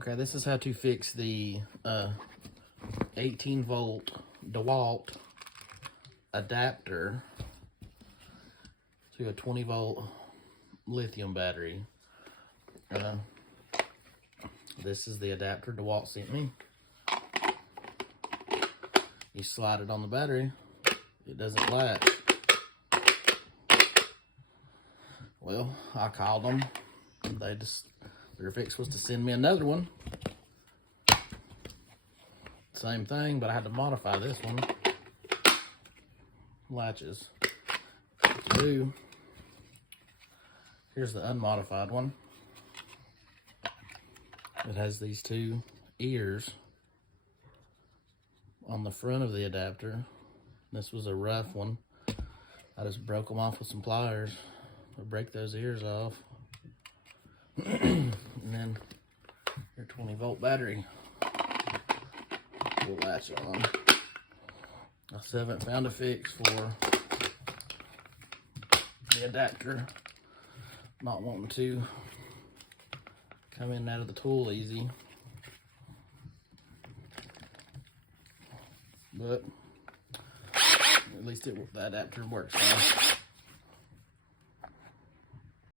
Okay, this is how to fix the 18-volt DeWalt adapter to a 20-volt lithium battery. This is the adapter DeWalt sent me. You slide it on the battery, it doesn't latch. Well, I called them. Their fix was to send me another one. Same thing, but I had to modify this one. Latches. Two. Here's the unmodified one. It has these two ears on the front of the adapter. This was a rough one. I just broke them off with some pliers. I'll break those ears off. And then your 20-volt battery will latch on. I still haven't found a fix for the adapter not wanting to come in and out of the tool easy. But at least the adapter works now.